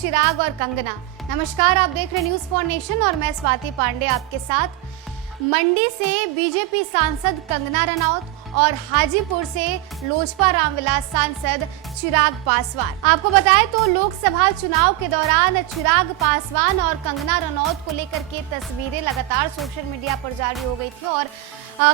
चिराग और कंगना। नमस्कार, आप देख रहे न्यूज़ फॉर नेशन और मैं स्वाति पांडे आपके साथ। मंडी से बीजेपी सांसद कंगना रनौत और हाजीपुर से लोजपा रामविलास सांसद चिराग पासवान। आपको बताएं तो लोकसभा चुनाव के दौरान चिराग पासवान और कंगना रनौत को लेकर के तस्वीरें लगातार सोशल मीडिया पर जारी हो गई थी और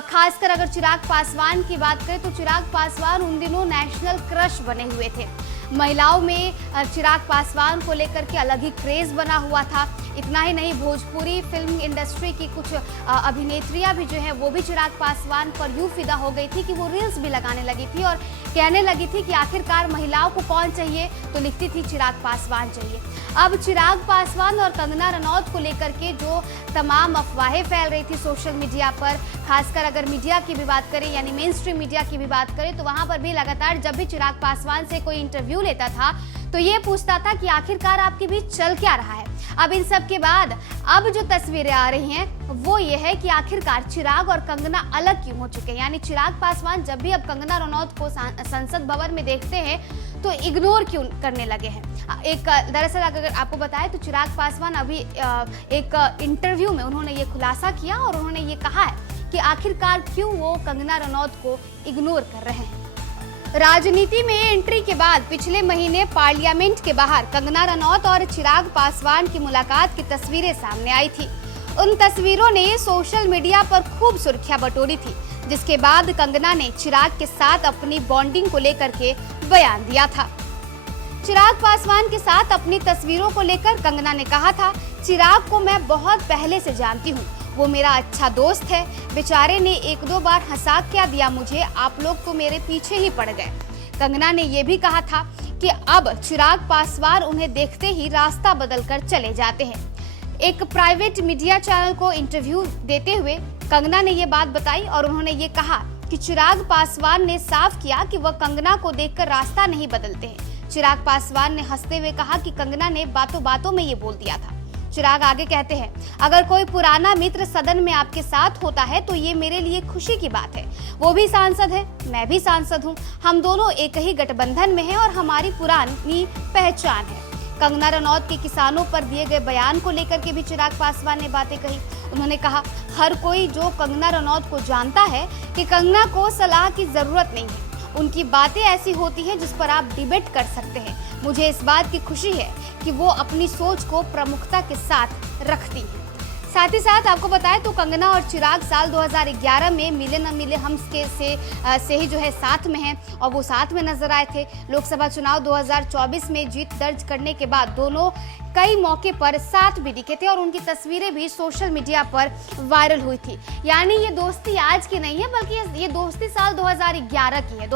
खासकर अगर चिराग पासवान की बात करें तो चिराग पासवान उन दिनों नेशनल क्रश बने हुए थे। महिलाओं में चिराग पासवान को लेकर के अलग ही क्रेज बना हुआ था। इतना ही नहीं, भोजपुरी फिल्म इंडस्ट्री की कुछ अभिनेत्रियां भी जो है वो भी चिराग पासवान पर यूं फिदा हो गई थी कि वो रील्स भी लगाने लगी थी और कहने लगी थी कि आखिरकार महिलाओं को कौन चाहिए, तो लिखती थी चिराग पासवान चाहिए। अब चिराग पासवान और कंगना रनौत को लेकर के जो तमाम अफवाहें फैल रही थी सोशल मीडिया पर, खासकर अगर मीडिया की भी बात करें यानी मेन स्ट्रीम मीडिया की भी बात करें तो वहां पर भी लगातार जब भी चिराग पासवान से कोई इंटरव्यू लेता था तो ये पूछता था कि आखिरकार आपके बीच चल क्या रहा है। अब इन सब के बाद अब जो तस्वीरें आ रही हैं वो ये है कि आखिरकार चिराग और कंगना अलग क्यों हो चुके हैं। यानी चिराग पासवान जब भी अब कंगना रनौत को संसद भवन में देखते हैं तो इग्नोर क्यों करने लगे हैं। दरअसल अगर आपको बताएं तो चिराग पासवान अभी एक इंटरव्यू में उन्होंने ये खुलासा किया और उन्होंने ये कहा है कि आखिरकार क्यों वो कंगना रनौत को इग्नोर कर रहे हैं। राजनीति में एंट्री के बाद पिछले महीने पार्लियामेंट के बाहर कंगना रनौत और चिराग पासवान की मुलाकात की तस्वीरें सामने आई थी। उन तस्वीरों ने सोशल मीडिया पर खूब सुर्खियां बटोरी थी, जिसके बाद कंगना ने चिराग के साथ अपनी बॉन्डिंग को लेकर के बयान दिया था। चिराग पासवान के साथ अपनी तस्वीरों को लेकर कंगना ने कहा था, चिराग को मैं बहुत पहले से जानती हूँ, वो मेरा अच्छा दोस्त है। बेचारे ने एक दो बार हंसा क्या दिया मुझे, आप लोग तो मेरे पीछे ही पड़ गए। कंगना ने यह भी कहा था कि अब चिराग पासवान उन्हें देखते ही रास्ता बदलकर चले जाते हैं। एक प्राइवेट मीडिया चैनल को इंटरव्यू देते हुए कंगना ने ये बात बताई और उन्होंने ये कहा कि चिराग पासवान ने साफ किया कि वह कंगना को देखकर रास्ता नहीं बदलते हैं। चिराग पासवान ने हंसते हुए कहा कि कंगना ने बातों बातों में ये बोल दिया था। चिराग आगे कहते हैं, अगर कोई पुराना मित्र सदन में आपके साथ होता है तो ये मेरे लिए खुशी की बात है। वो भी सांसद है, मैं भी सांसद हूँ, हम दोनों एक ही गठबंधन में हैं और हमारी पुरानी पहचान है। कंगना रनौत के किसानों पर दिए गए बयान को लेकर के भी चिराग पासवान ने बातें कही। उन्होंने कहा, हर कोई जो कंगना रनौत को जानता है कि कंगना को सलाह की जरूरत नहीं है, उनकी बातें ऐसी होती है जिस पर आप डिबेट कर सकते हैं। मुझे इस बात की खुशी है कि वो अपनी सोच को प्रमुखता के साथ रखती है। साथ ही साथ आपको बताएं तो कंगना और चिराग साल 2011 में मिले न मिले हम से ही जो है साथ में हैं और वो साथ में नजर आए थे। लोकसभा चुनाव 2024 में जीत दर्ज करने के बाद दोनों कई मौके पर साथ भी दिखे थे और उनकी तस्वीरें भी सोशल मीडिया पर वायरल हुई थी। यानी ये दोस्ती आज की नहीं है बल्कि ये दोस्ती साल 2011 की है।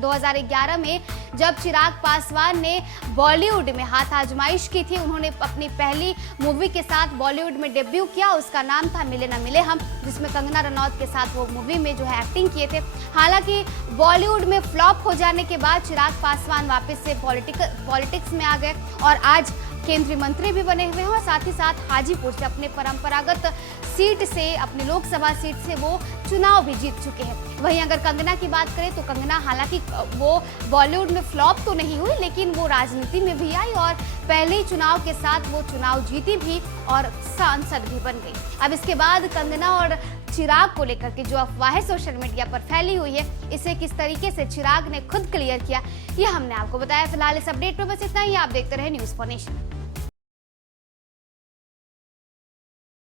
2011 में जब चिराग पासवान ने बॉलीवुड में हाथ आजमाइश की थी, उन्होंने अपनी पहली मूवी के साथ बॉलीवुड में डेब्यू किया, उसका नाम था मिले न मिले हम, जिसमें कंगना रनौत के साथ वो मूवी में जो है एक्टिंग किए थे। हालांकि बॉलीवुड में फ्लॉप हो जाने के बाद चिराग पासवान वापस से पॉलिटिक्स में आ गए और आज केंद्रीय मंत्री भी बने हुए हैं और साथ ही साथ हाजीपुर से अपने परंपरागत सीट से, अपनी लोकसभा सीट से वो चुनाव भी जीत चुके हैं। वहीं अगर कंगना की बात करें तो कंगना हालांकि वो बॉलीवुड में फ्लॉप तो नहीं हुई लेकिन वो राजनीति में भी आई और पहले ही चुनाव के साथ वो चुनाव जीती भी और सांसद भी बन गई। अब इसके बाद कंगना और चिराग को लेकर के जो अफवाहें सोशल मीडिया पर फैली हुई है, इसे किस तरीके से चिराग ने खुद क्लियर किया, ये हमने आपको बताया। फिलहाल इस अपडेट में बस इतना ही। आप देखते रहे न्यूज़ फॉर नेशन।